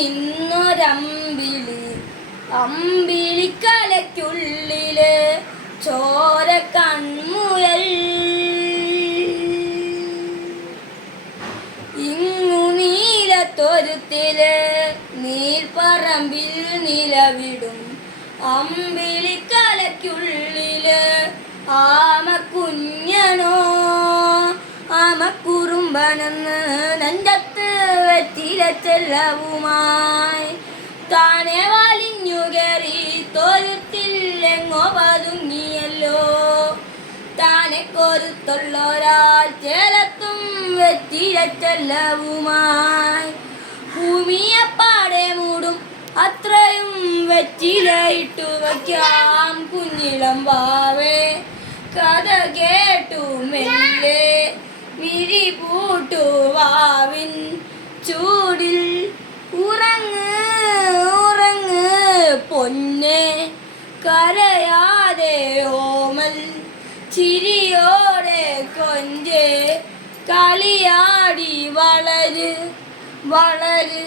നിന്നൊരമ്പിളി അമ്പിളിക്കലയ്ക്കുള്ളില് ചോര കൺമുയൽ ഇങ്ങു നീലത്തൊരുത്തില് നീൽപ്പറമ്പിൽ നിലവിടും അമ്പിളിക്കലയ്ക്കുള്ളില് ആമക്കുഞ്ഞനോ ആമക്കുറുമ്പനെന്ന് നെഞ്ചത്ത് വെറ്റില ചെല്ലവുമായി താനെ വലിഞ്ഞു കയറി തൊഴുത്തില്ലെങ്ങോ പതുങ്ങിയല്ലോ. താനെ കൊരുത്തുള്ളൊരാൾ ചേലത്തും വെറ്റില ചെല്ലവുമായി ഭൂമിയപ്പാടെ മൂടും അത്രയും വെറ്റിലയിട്ടു വയ്ക്കാം കുഞ്ഞിളം വാവേ. കഥ കേട്ടു മെല്ലെ മിഴി പൂട്ടു വാവിൻ ചൂടിൽ ഉറങ്ങ് ഉറങ്ങ് പൊന്നെ കരയാതെ ഓമൽ ചിരിയോടെ കൊഞ്ചേ കളിയാടി വളര് വളര്.